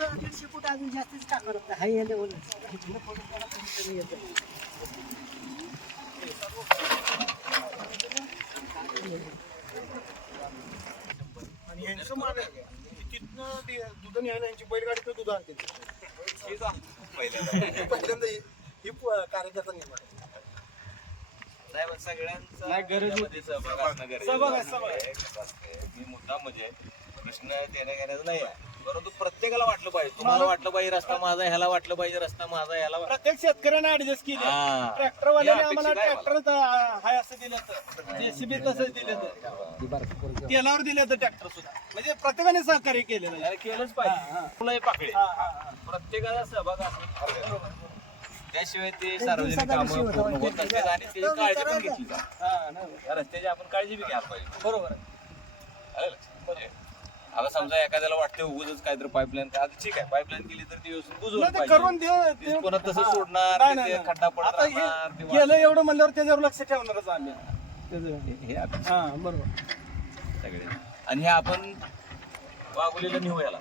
दीडशे फूट अजून जास्तीच टाकणार हाय या लेवल आणि यांचं मान आहे तिथनं ते दूध न्यायला यांची बैलगाडी दूध आणते पहिल्यांदा. ही- ही प- कार्यकर्ता निर्माण आहे. साहेब सगळ्यांचा नाही, गरज आहे. त्यामध्ये सहभाग असणं गरजेचं सहभाग आहे, सहभाग आहे. कसं असतंय, मी मुद्दा म्हणजे प्रश्न देण्या घेण्याचा नाही आहे. परंतु प्रत्येकाला वाटलं पाहिजे. तुम्हाला वाटलं पाहिजे रस्ता माझा ह्याला वाटलं पाहिजे रस्ता माझा ह्याला प्रत्येक शेतकऱ्याने ऍडजस्ट केली. हा. ट्रॅक्टर वाल्याने हे आम्हाला आहे ट्रॅक्टर हाय असं दिलं तर जेसीबी तसंच दिलं तर तेलावर दिलं तर ट्रॅक्टर सुद्धा. म्हणजे प्रत्येकाने सहकार्य केलेलं आहे. अरे केलंच पाहिजे. तुला हे. पाकळे. हा, हा, हा. प्रत्येकाचा सहभाग त्याशिवाय ते सार्वजनिक कामं होता. पूर्ण होत नसतात आणि त्याची काळजी पण घेतली जाते. हा, नाही, या रस्त्याची आपण काळजी बी घ्यायला पाहिजे. बरोबर. आहे. आलं लक्षात? म्हणजे आता समजा एखाद्याला वाटतं उगच काहीतरी पाईपलाईन आता ठीक आहे पाईपलाईन केली तर ती व्यवस्थित बुजवली नाही, ते पाहिजे. करून ते ते- पुन्हा तसं हा. सोडणार, नाही, ते नाही, ते नाही. खड्डा पडत आता हे राहणार, ते गेलं एवढं म्हणल्यावर त्याच्यावर लक्ष ठेवणारच आम्ही. त्याचं- हे- हे हा बरोबर. सगळे. आणि हे आपण वाघोलीला नेऊ याला.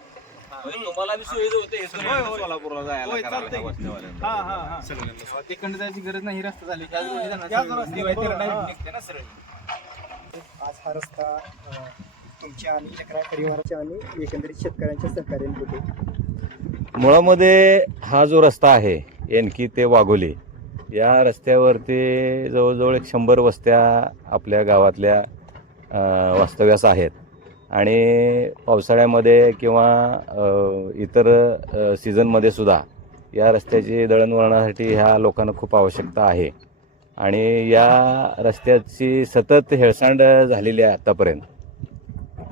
म्हणजे तुम्हाला बी सोयीचं होते हे सगळं सोलापूरला जायला होय, करायला चालतंय. वस्त्यावाल्यांना. हा हा हा. तिकडे जायची गरज नाही ही रस्ता झाली याच रस्त्याने, दिवाळी बरोबर. निघते ना सरळ. आज हा रस्ता अं, तुमच्या आणि चक्रा परिवाराच्या आणि एकंदरीत शेतकऱ्यांच्या सहकार्याने होते. मुळामध्ये हा जो रस्ता आहे एनकी ते वाघोली या रस्त्यावरती जवळजवळ एक शंभर वस्त्या आपल्या गावातल्या वास्तव्यास आहेत. आणि पावसाळ्यामध्ये किंवा इतर सीझनमध्ये सुद्धा या रस्त्याची दळणवळणासाठी ह्या लोकांना खूप आवश्यकता आहे. आणि या रस्त्याची सतत हेळसांड झालेली आहे आत्तापर्यंत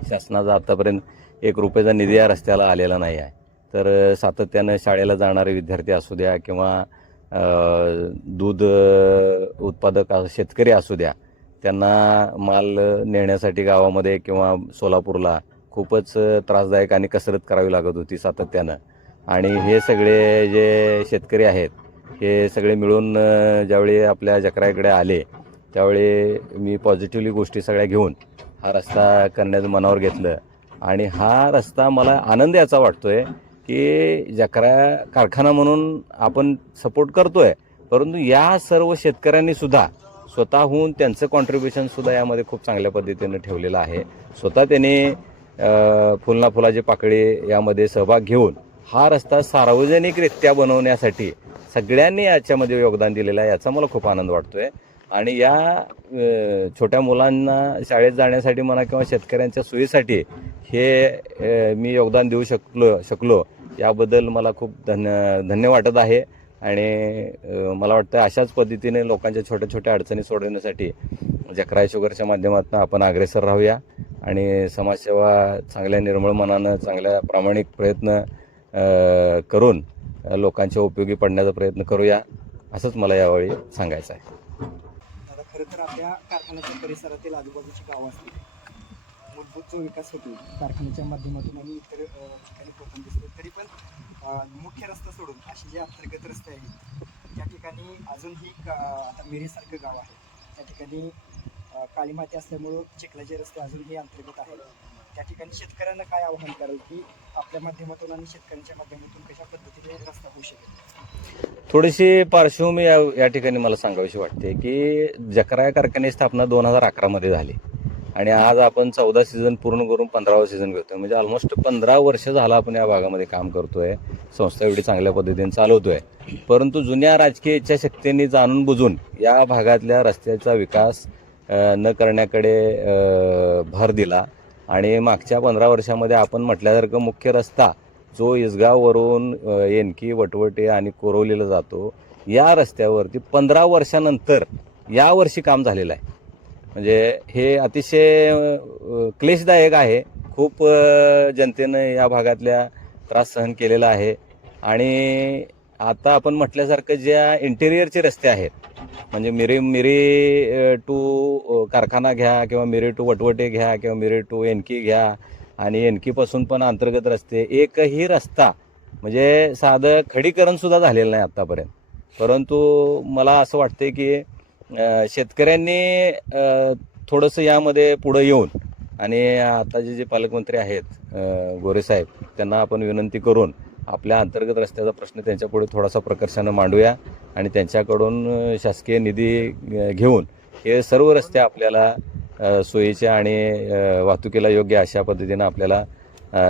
शासनाचा आत्तापर्यंत एक रुपयाचा निधी या रस्त्याला आलेला नाही आहे. तर सातत्यानं शाळेला जाणारे विद्यार्थी असू द्या किंवा दूध उत्पादक शेतकरी असू द्या त्यांना माल नेण्यासाठी गावामध्ये किंवा सोलापूरला खूपच त्रासदायक आणि कसरत करावी लागत होती सातत्यानं. आणि हे सगळे जे शेतकरी आहेत हे सगळे मिळून ज्यावेळी आपल्या जकराकडे आले त्यावेळी मी पॉझिटिव्हली गोष्टी सगळ्या घेऊन हा रस्ता करण्याचं मनावर घेतलं. आणि हा रस्ता मला आनंद याचा वाटतोय की जकरा कारखाना म्हणून आपण सपोर्ट करतोय. परंतु या सर्व शेतकऱ्यांनी सुद्धा स्वतःहून त्यांचं कॉन्ट्रीब्युशन सुद्धा यामध्ये खूप चांगल्या पद्धतीनं ठेवलेलं आहे. स्वतः त्यांनी फुलना फुलाची पाकळी यामध्ये सहभाग घेऊन हा रस्ता सार्वजनिकरित्या बनवण्यासाठी सगळ्यांनी याच्यामध्ये योगदान दिलेलं आहे याचा मला खूप आनंद वाटतोय. आणि या छोट्या मुलांना शाळेत जाण्यासाठी म्हणा किंवा शेतकऱ्यांच्या सोयीसाठी हे मी योगदान देऊ शकलो शकलो. याबद्दल मला खूप धन्य धन्य वाटत आहे. आणि मला वाटतं अशाच पद्धतीने लोकांच्या छोट्या छोट्या अडचणी सोडवण्यासाठी जकराय शुगरच्या माध्यमातून आपण अग्रेसर राहूया. आणि समाजसेवा चांगल्या निर्मळ मनानं चांगल्या प्रामाणिक प्रयत्न करून लोकांच्या उपयोगी पडण्याचा प्रयत्न करूया. असंच मला यावेळी सांगायचं आहे. खरं तर आपल्या कारखान्याच्या परिसरातील आजूबाजूची गावं असतील मूलभूत जो विकास होतो कारखान्याच्या माध्यमातून आणि इतर ठिकाणी कोकण दिसतो तरी पण मुख्य रस्ता सोडून असे जे अंतर्गत रस्ते आहेत त्या ठिकाणी अजूनही का- आता मिरीसारखं गाव आहे. त्या ठिकाणी काळी माती असल्यामुळं चिखलाचे रस्ते अजूनही अंतर्गत आहेत. त्या ठिकाणी शेतकऱ्यांना काय आव्हान कराल की आपल्या माध्यमातून आणि शेतकऱ्यांच्या माध्यमातून कशा पद्धतीने रस्ता होऊ शकेल? थोडीशी पार्श्वभूमी या या ठिकाणी मला सांगावीशी वाटते की जकरा कारखान्याची स्थापना दोन हजार अकरामध्ये झाली. आणि आज आपण चौदा सीझन पूर्ण करून पंधरावा सीझन घेतोय. म्हणजे ऑलमोस्ट पंधरा वर्ष झालं आपण या भागामध्ये काम करतोय. संस्था एवढी चांगल्या पद्धतीने चालवतोय. परंतु जुन्या राजकीय इच्छाशक्तींनी जाणून बुजून या भागातल्या रस्त्याचा विकास न करण्याकडे भर दिला. आणि मागच्या पंधरा वर्षामध्ये आपण म्हटल्यासारखं मुख्य रस्ता जो इसगाववरून येणकी येनकी वटवटे आणि कोरवलेला जातो या रस्त्यावरती पंधरा वर्षानंतर यावर्षी काम झालेलं आहे. म्हणजे हे अतिशय क्लेशदायक आहे. खूप जनतेनं या भागातल्या त्रास सहन केलेला आहे. आणि आता आपण म्हटल्यासारखं ज्या इंटेरियरचे रस्ते आहेत म्हणजे मिरी मिरी टू कारखाना घ्या किंवा मिरी टू वटवटे घ्या किंवा मिरे टू एनकी घ्या आणि एनकीपासून पण अंतर्गत रस्ते एकही रस्ता म्हणजे साधं खडीकरणसुद्धा झालेलं नाही आत्तापर्यंत परंतु मला असं वाटते की शेतकऱ्यांनी थोडंसं यामध्ये पुढं येऊन आणि आताचे जे पालकमंत्री आहेत गोरेसाहेब त्यांना आपण विनंती करून आपल्या अंतर्गत रस्त्याचा प्रश्न त्यांच्यापुढे थोडासा प्रकर्षानं मांडूया आणि त्यांच्याकडून शासकीय निधी घेऊन हे सर्व रस्ते आपल्याला अ, सोयीचे आणि वाहतुकीला योग्य अशा पद्धतीनं आपल्याला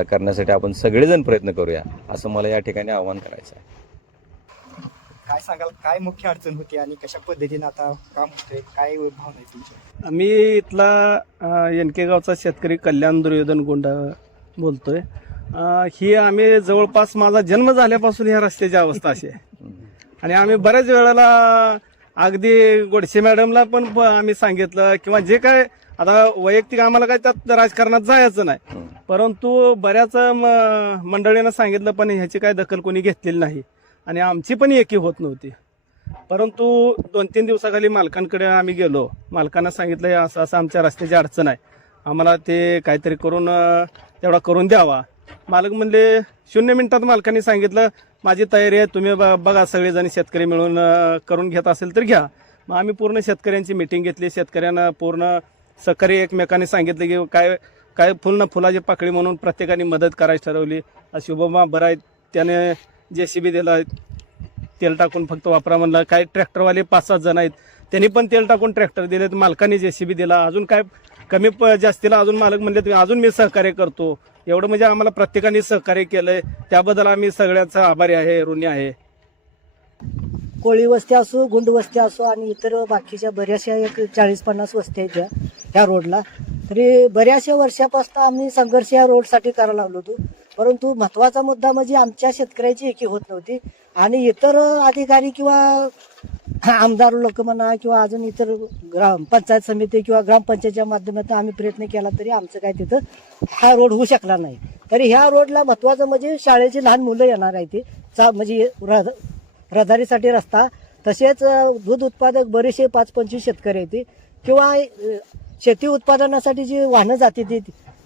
करण्यासाठी आपण सगळेजण प्रयत्न करूया असं मला या ठिकाणी आवाहन करायचं आहे. काय सांगाल? काय मुख्य अडचण होती आणि कशा पद्धतीने आता काम होतंय? काय भावना आहे तुमच्या? मी इथला एन के गावचा शेतकरी कल्याण दुर्योधन गोंडा बोलतोय. ही आम्ही जवळपास माझा जन्म झाल्यापासून ह्या रस्त्याची अवस्था अशी आहे. आणि आम्ही बऱ्याच वेळेला अगदी गोडसे मॅडमला पण आम्ही सांगितलं किंवा जे काय आता वैयक्तिक आम्हाला काय त्यात राजकारणात जायचं नाही. परंतु बऱ्याच मंडळीनं सांगितलं पण ह्याची काय दखल कोणी घेतलेली नाही. आणि आमची पण एकी होत नव्हती. परंतु दोन तीन दिवसाखाली मालकांकडे आम्ही गेलो. मालकांना सांगितलं हे असं असं आमच्या रस्त्याची अडचण आहे. आम्हाला ते काहीतरी करून तेवढा करून द्यावा. मालक म्हणले शून्य मिनिटात मालकाने सांगितलं माझी तयारी आहे तुम्ही ब- बघा सगळेजण शेतकरी मिळून करून घेत असेल तर घ्या. मग आम्ही पूर्ण शेतकऱ्यांची मिटिंग घेतली शेतकऱ्यांना पूर्ण सकारी एकमेकांनी सांगितलं की काय काय फुल ना फुलाची पाकळी म्हणून प्रत्येकाने मदत करायची ठरवली. शुभमा बरा आहे त्याने जे सी बी दिला तेल टाकून फक्त वापरा म्हणलं. काय ट्रॅक्टरवाले पाच सात जण आहेत त्यांनी पण तेल टाकून ट्रॅक्टर दिलेत मालकाने जेसीबी दिला. अजून काय कमी प जास्तीला अजून मालक म्हणले तुम्ही अजून मी सहकार्य करतो. एवढं म्हणजे आम्हाला प्रत्येकाने सहकार्य केलंय. त्याबद्दल आम्ही सगळ्यांचा आभारी आहे ऋणी आहे. कोळी वस्ती असो गुंड वस्ती असो आणि इतर बाकीच्या बऱ्याचशा एक चाळीस पन्नास वस्ती आहेत त्या ह्या रोडला. तरी बऱ्याचशा वर्षापासून आम्ही संघर्ष या रोडसाठी करायला लागलो होतो. परंतु महत्त्वाचा मुद्दा म्हणजे आमच्या शेतकऱ्याची एकी होत नव्हती. आणि इतर अधिकारी किंवा आमदार लोक म्हणा किंवा अजून इतर ग्राम पंचायत समिती किंवा ग्रामपंचायतच्या माध्यमातून आम्ही प्रयत्न केला तरी आमचं काय तिथं हा रोड होऊ शकला नाही. तरी ह्या रोडला महत्त्वाचं म्हणजे शाळेची लहान मुलं येणार आहे ते. चा म्हणजे रह- रहदारीसाठी रस्ता तसेच दूध उत्पादक बरेचसे पाच पंचवीस शेतकरी आहेत किंवा शेती उत्पादनासाठी जी वाहनं जाते ती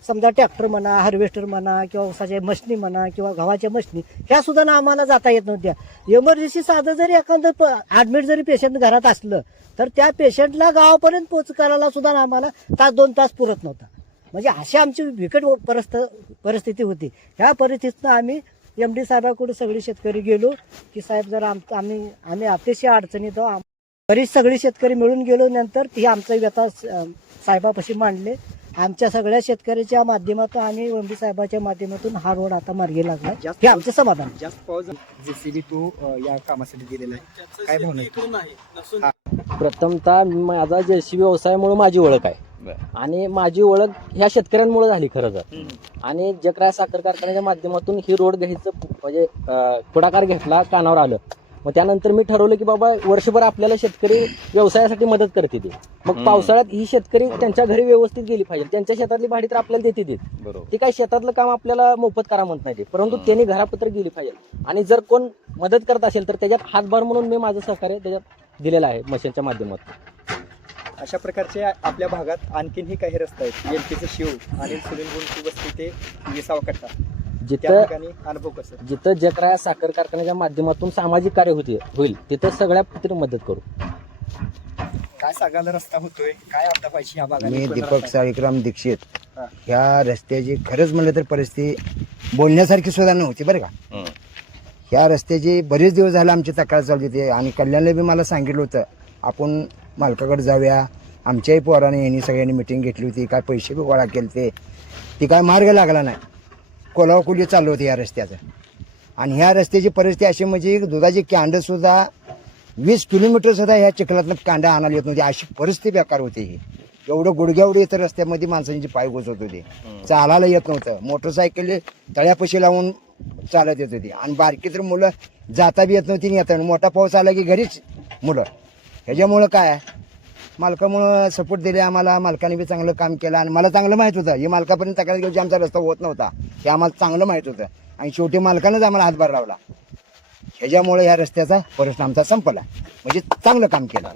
समजा ट्रॅक्टर म्हणा हार्वेस्टर म्हणा किंवा ऊसाच्या मशनी म्हणा किंवा गव्हाच्या मशनी ह्या सुद्धा ना आम्हाला जाता येत नव्हत्या. इमर्जन्सी साधं जरी एखादं ॲडमिट जरी पेशंट घरात असलं तर त्या पेशंटला गावापर्यंत पोच करायला सुद्धा ना आम्हाला तास दोन तास पुरत नव्हता. म्हणजे अशी आमची बिकट परस्त परिस्थिती होती. ह्या परिस्थितीनं आम्ही एम डी साहेबाकडून सगळे शेतकरी गेलो की साहेब जर आम आम्ही आम्ही अतिशय अडचणीत आहोत. बरीच सगळी शेतकरी मिळून गेलो नंतर ती आमचा व्यथा साहेबापाशी मांडले. आमच्या सगळ्या शेतकऱ्याच्या माध्यमातून आणि डी साहेबाच्या माध्यमातून हा रोड आता मार्गी लागला. हे आमचं समाधान. जास्त पाऊस जेसीबी तू या कामासाठी दिलेला आहे. काय भावना आहे? प्रथमतः माझा जेसीबी व्यवसायामुळे माझी ओळख आहे. आणि माझी ओळख ह्या शेतकऱ्यांमुळे झाली खरं तर. आणि जकराय साखर कारखान्याच्या माध्यमातून ही रोड घ्यायचं म्हणजे पुढाकार घेतला कानावर आलं. मग त्यानंतर मी ठरवलं की बाबा वर्षभर आपल्याला शेतकरी व्यवसायासाठी मदत करते ते. मग. पावसाळ्यात ही शेतकरी त्यांच्या घरी व्यवस्थित गेली पाहिजे. त्यांच्या शेतातली भाडी तर आपल्याला देते देत बरोबर. ती काय शेतातलं काम आपल्याला मोफत करा म्हणत नाही ते. परंतु. त्यांनी घरापत्र गेली पाहिजे. आणि जर कोण मदत करत असेल तर त्याच्यात हातभार म्हणून मी माझं सहकार्य त्याच्यात दिलेलं आहे मशीनच्या माध्यमातून. अशा प्रकारचे आपल्या भागात आणखीनही काही रस्ते आहेत. एलपीचे शिव आणि सुनील गुंटी वस्ती ते विसावा कट्टा. त्या जिथं ठिकाणी अनुभव कसं? जिथं जकरा साखर कारखान्याच्या माध्यमातून सामाजिक कार्य होते होईल तिथं सगळ्या पद्धतीने मदत करू. काय सांगायला रस्ता होतोय? काय आता पाहिजे भागात? मी दीपक साळीकराम दीक्षित. हा. ह्या रस्त्याची खरंच म्हणलं तर परिस्थिती बोलण्यासारखी सुद्धा नव्हती बरं का. ह्या रस्त्याची बरेच दिवस झाले आमची तक्रार चालली होती आणि कल्याणला बी मला सांगितलं होतं आपण मालकाकडे जाऊया आमच्याही पोराने यांनी सगळ्यांनी मिटिंग घेतली होती काय पैसे बी गोळा केले ते ती काय मार्ग लागला नाही. कोलावकुली चालू होती या रस्त्याचं. आणि ह्या रस्त्याची परिस्थिती अशी म्हणजे दुधाची कॅन्ड सुद्धा वीस किलोमीटर सुद्धा ह्या चिखलातनं कांदा आणायला येत नव्हती. अशी परिस्थिती बेकार होती ही. एवढं गुडघ्यावढी इथं रस्त्यामध्ये माणसांची पाय घुसत होते चालायला येत नव्हतं. मोटरसायकल तळ्यापाशी लावून चालत येत होती. आणि बारकी तर मुलं जाता बी येत नव्हती आणि येता मोठा पाऊस आला की घरीच मुलं. ह्याच्यामुळं काय? मालकामुळं सपोर्ट दिले आम्हाला. मालकाने बी चांगलं काम केलं आणि मला चांगलं माहीत होतं. हे मालकापर्यंत तक्रार घेऊन आमचा रस्ता होत नव्हता. हे आम्हाला चांगलं माहीत होतं. आणि शेवटी मालकानंच आम्हाला हातभार लावला. ह्याच्यामुळे ह्या रस्त्याचा प्रश्न आमचा संपला. म्हणजे चांगलं काम केलं.